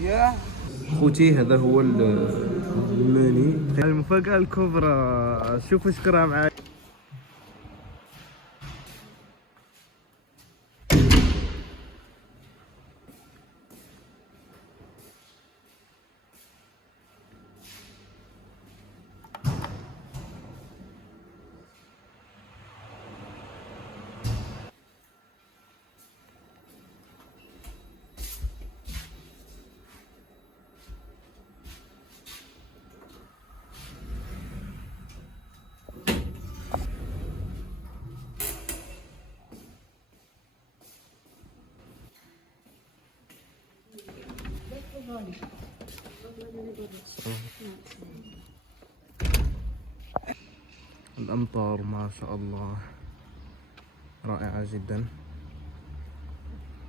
يا خوتي، هذا هو الماني. المفاجأة الكبرى، شوف ايش كرا معايا. الأمطار ما شاء الله رائعة جدا.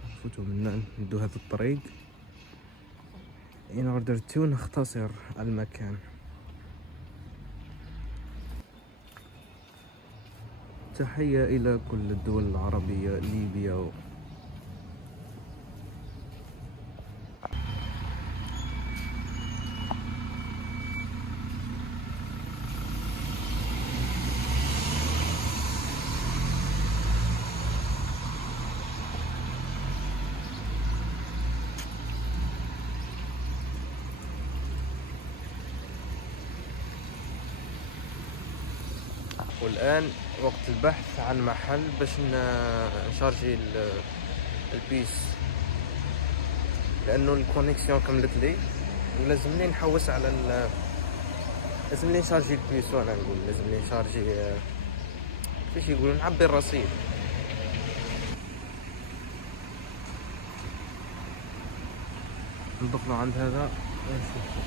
نفوتوا منا ندو هذا الطريق in order to نختصر المكان. تحية إلى كل الدول العربية، ليبيا. والآن وقت البحث عن محل باش نشارجي البيس، لأنه الكونيكسيون كملت لي ولازمني نحوس على لازمني نشارجي البيس. وأنا نقول لازمني نشارجي كيفاش يقولوا، نعبي الرصيد. ندخلوا عند هذا ونشوفوا.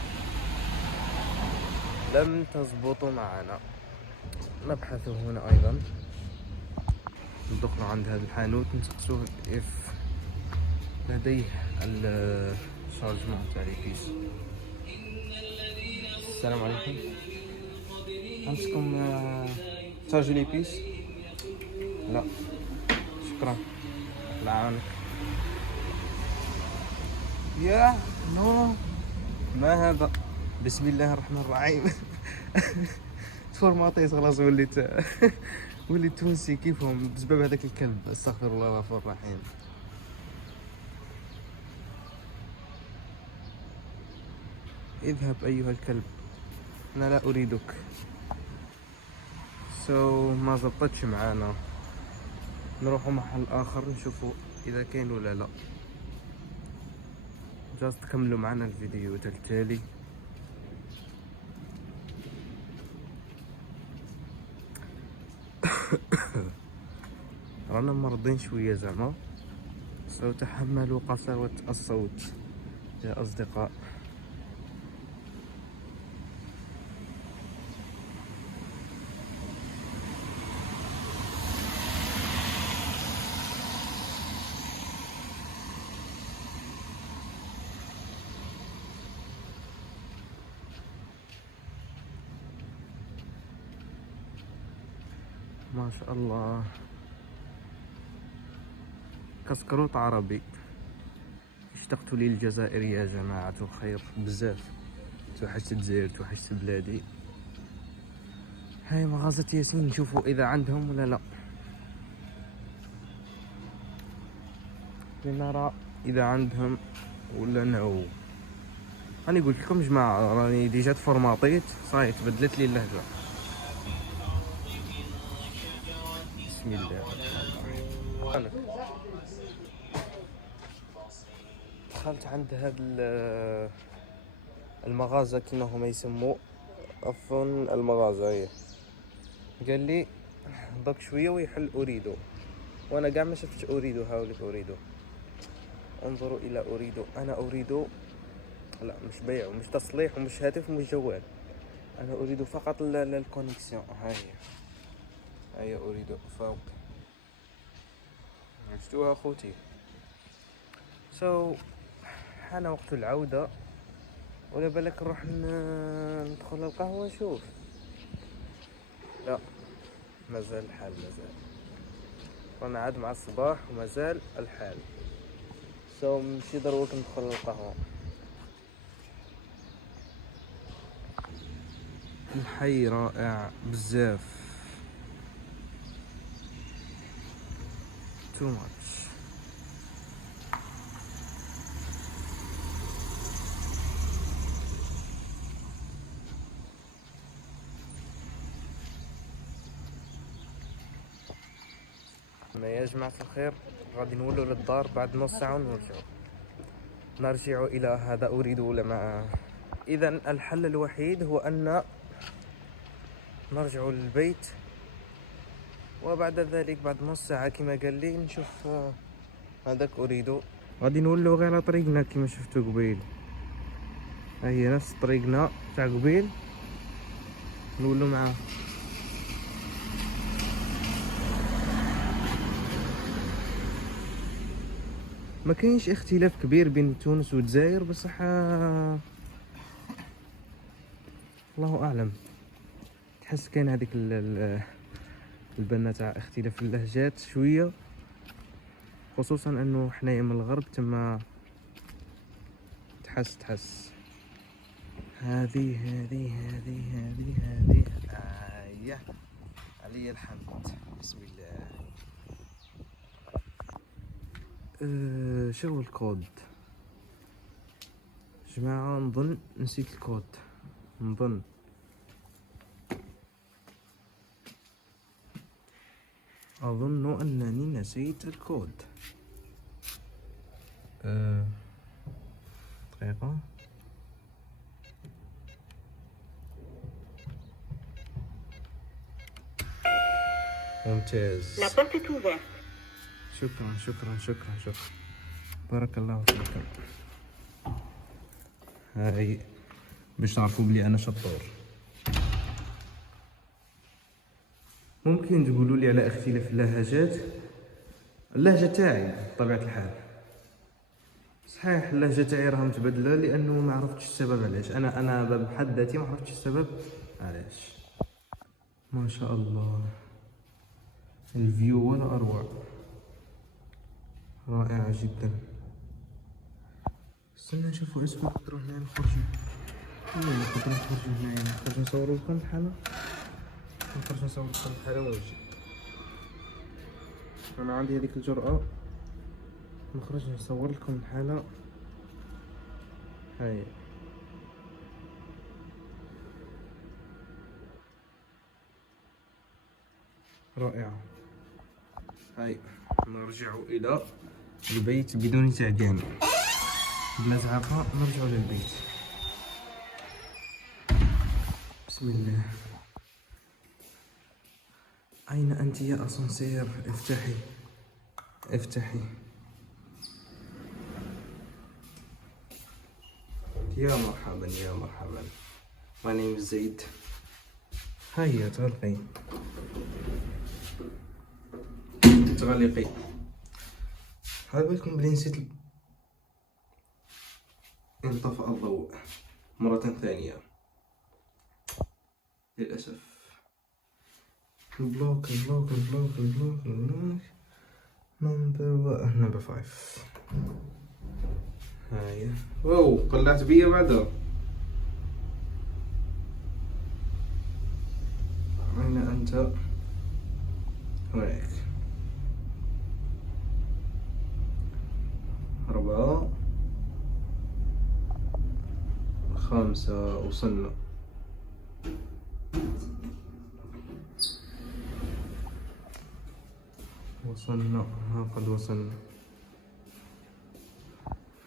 لم تزبطوا معنا، نبحث هنا أيضا. ندخلوا عند هذا الحانوت نسقسوه إف لديه الشارجمون تاع لي بيس. السلام عليكم، عندكم تشارجي لي بيس؟ لا شكرا، الله يعاونك. يا نو، ما هذا؟ بسم الله الرحمن الرحيم. تفورماطيت خلاص، وليت تونسي كيفهم بسبب هذاك الكلب. استغفر الله الغفور الرحيم. اذهب ايها الكلب، انا لا اريدك. ما زبطتش معانا، نروحوا محل اخر نشوفوا اذا كاين ولا لا. جاست تكملوا معنا الفيديو التالي. رانا مرضين شويه زعما، تحملوا قساوة الصوت يا اصدقاء. ما شاء الله، كسكروت عربي. اشتقت للجزائر يا جماعة الخير بزاف، توحشت الجزائر، توحشت بلادي. هاي مغازة ياسين، نشوفوا اذا عندهم ولا لا، لنرى اذا عندهم ولا نو. راني قلت لكم جماعة، راني ديجا تفورماطيت صاي، تبدلت لي اللهجة. بسم الله الرحمن الرحيم. دخلت عند هاد المغازة كما هما يسموا، عفوا المغازة هي. قال لي ضك شوية ويحل أريدو، وانا قاع ما شفتش أريدو. هاوليك أريدو، انظروا الى أريدو. انا أريدو لا، مش بيع ومش تصليح ومش هاتف ومش جوال، انا أريد فقط الكونيكسيون. هاي أريد فوق، شفتوها خوتي. حان وقت العودة، ولا بالك نروح ندخل القهوة نشوف. لا، مازال الحال، مازال رانا عاد مع الصباح ومازال الحال. نمشي دروك ندخل القهوة. الحي رائع بزاف. تو ماتش. يا جماعة الخير، غادي نولوا للدار بعد نص ساعة نرجع إلى هذا أريد لما. إذا الحل الوحيد هو أن نرجع للبيت، وبعد ذلك بعد نص ساعة كما قال لي نشوف هذاك أريد. غادي نولوا غير على طريقنا كما شفتوا قبيل، هي نفس طريقنا تاع قبيل نولوا معاه. ما كاينش اختلاف كبير بين تونس والجزائر بصح الله اعلم، تحس كاين هذيك البنه تاع اختلاف اللهجات شويه، خصوصا انه حنايا من الغرب تما تحس هذه ايه علي الحمد. بسم الله. شو الكود جماعة؟ نظن نسيت الكود، أظن أنني نسيت الكود. دقيقة. ممتاز. شكرا بارك الله فيكم. هاي باش تعرفوا بلي انا شطور. ممكن تقولوا لي على اختلاف اللهجات؟ اللهجه تاعي بطبيعه الحال صحيح، اللهجه تاعي راها متبدله لانه ما عرفتش السبب علاش. انا بحد ذاتي ما عرفتش السبب علاش. ما شاء الله الفيو ولا اروع، رائعه جدا. استنى نشوفوا اسمه. نقدروا هنا نخرجوا، نقدروا نخرجوا هنايا، نخرج نصوروا لكم الحالة، ونجي. انا عندي هذيك الجرأة نخرج نصور لكم الحالة. هاي رائعة. هاي نرجع الى البيت بدون تعجان، بلا زعافة. نرجع للبيت. بسم الله. أين أنت يا أسانسير؟ افتحي. يا مرحبا. My name is زيد. هيا تغلقي. هاي بالكم بلي نسيت انطفأ الضوء مرة ثانية للأسف. البلوك نمبر 5. هاي واو قلعت بيا بعدها. أين أنت؟ هناك. 4 5 وصلنا. قد وصلنا.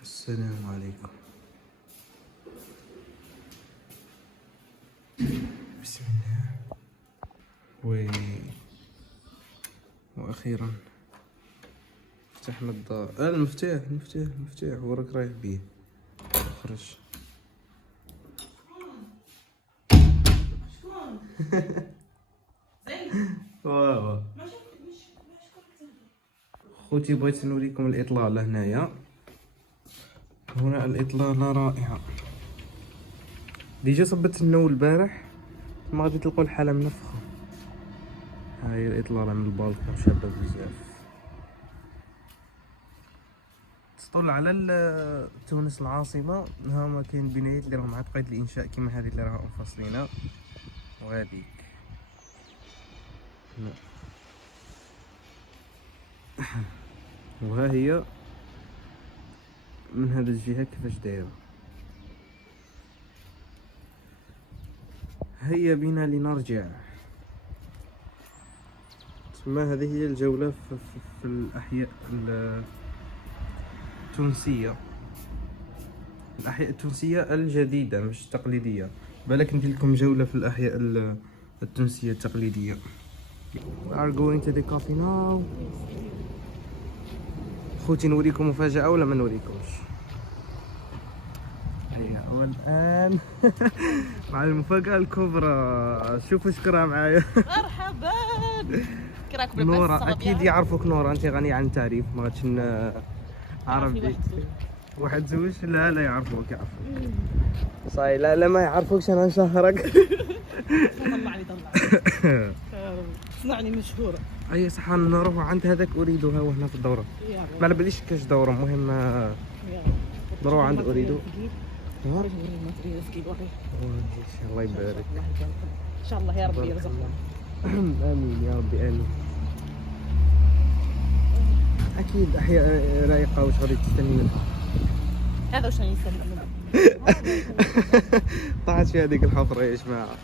السلام عليكم. بسم الله. واخيرا فتحنا الدار. المفتاح وراك رايح بيه. اخرج. واو خوتي، بغيت نوريكم الاطلالة هنايا. هنا الاطلالة رائعة. ديجا صبت النول البارح، ما غادي تلقوا الحالة منفخة. هاي الاطلالة من البالكون شابة بزاف. تطل على تونس العاصمة. هما كاين بنايات اللي راهم عاد قيد الانشاء كيما هذه اللي راها منفصلين. وهذيك وها هي من هذا الجهة كيفاش دايرة. هيا بنا لنرجع. تسمى هذه هي الجولة في الأحياء التونسية. الأحياء التونسية الجديدة مش التقليدية. بالك ندير لكم جولة في الأحياء التونسية التقليدية. We are going to the coffee now. خوتي نوريكم مفاجأة ولا ما نوريكمش؟ هيا والآن مع المفاجأة الكبرى. شوفوا شكرا معايا. مرحبا. كراكم لاباس؟ نورا أكيد يعرفوك. نورا أنت غنية عن التعريف، ما غاديش عرفتي واحد زوج. لا يعرفوك، يعرفوك صاي. لا ما يعرفوكش انا نشهرك. طلعني صنعني مشهورة. اي صح. نروحوا عند هذاك اريدوها وهنا في الدورة. ما على باليش كاش دورة. المهم نروح عند اريدو. الله يبارك. ان شاء الله يا ربي يرزقنا. امين يا ربي امين. اكيد احياء رايقة. واش غادي تستني منها؟ هذا واش نستنى منه. طاحت في هذيك الحفرة يا جماعة.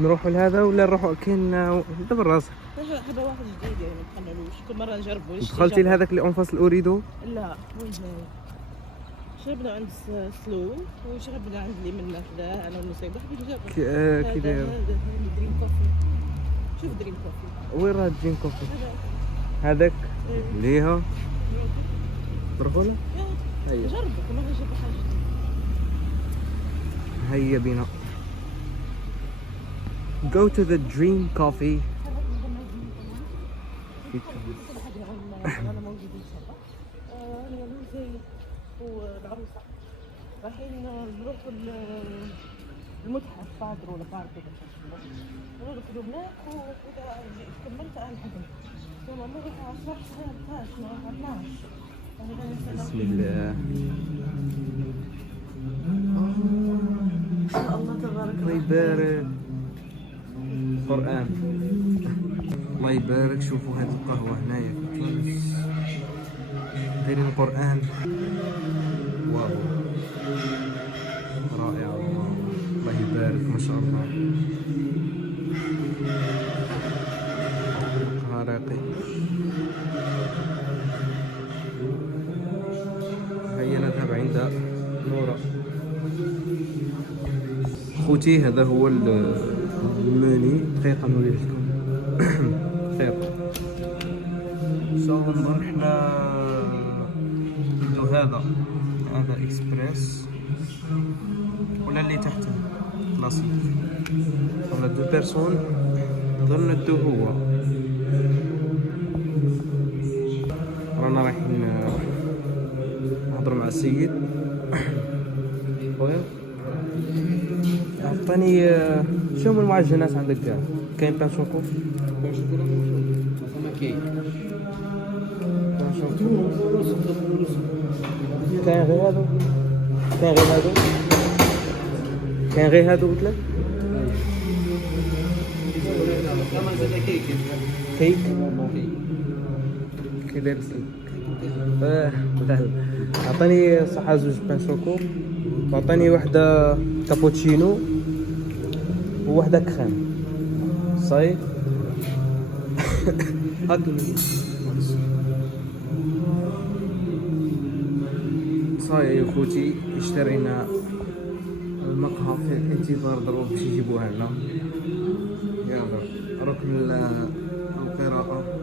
نروحوا لهذا ولا نروحوا كاين دابا راسك؟ هذا واحد جديد يعني ما تخللوش، كل مرة نجربوا. دخلتي لهذاك اللي اونفاس الاوريدو؟ لا وين جاي؟ شربنا عند سلو وشربنا عند اللي من كذا انا والنصيب. واحد يجرب كي داير؟ هذا دريم كوفي. شوف دريم كوفي. وين راه دريم كوفي؟ هذاك ليها نروحوا له. هيا جربوا كل مرة نجربوا حاجة جديدة. هيا بينا. Go to the Dream Coffee. أنا موجودين إن شاء الله. أنا ولوزي والعروسة رايحين نروحوا المتحف بادر ولا بارك ولا ندخلوا هناك. وإذا كملت أنا حكم والله نروح على 12 نروح على 12. بسم الله. الله تبارك الله يبارك. قرآن. الله يبارك. شوفوا هذه القهوة هنايا في تونس دايرين القرآن. واو رائع. الله يبارك ما شاء الله. راقي. هيا نذهب عند نورا. خوتي هذا هو المني. دقيقة نوري لكم. دقيقة. نظن حنا ندو هذا اكسبريس ولا اللي تحته كلاسيك ولا دو بيرسون. نظن ندو هو. رانا رايحين نهضروا مع السيد. خويا عطاني شنو من المعجنات عندك كاع؟ كاين بان شوكو؟ بان شوكولا فما كيك. بان شوكو كاين غير هادو. كاين غير هادو قلت لك. كمان زاد كيك. كيك كي داير لا عطاني صحة زوج بان شوكو وعطاني وحدة كابوتشينو ووحدة كريم صاي. هاكل صاي يا خوتي. اشترينا المقهى في الانتظار ضروري باش يجيبوها لنا. يلا ركن القراءة.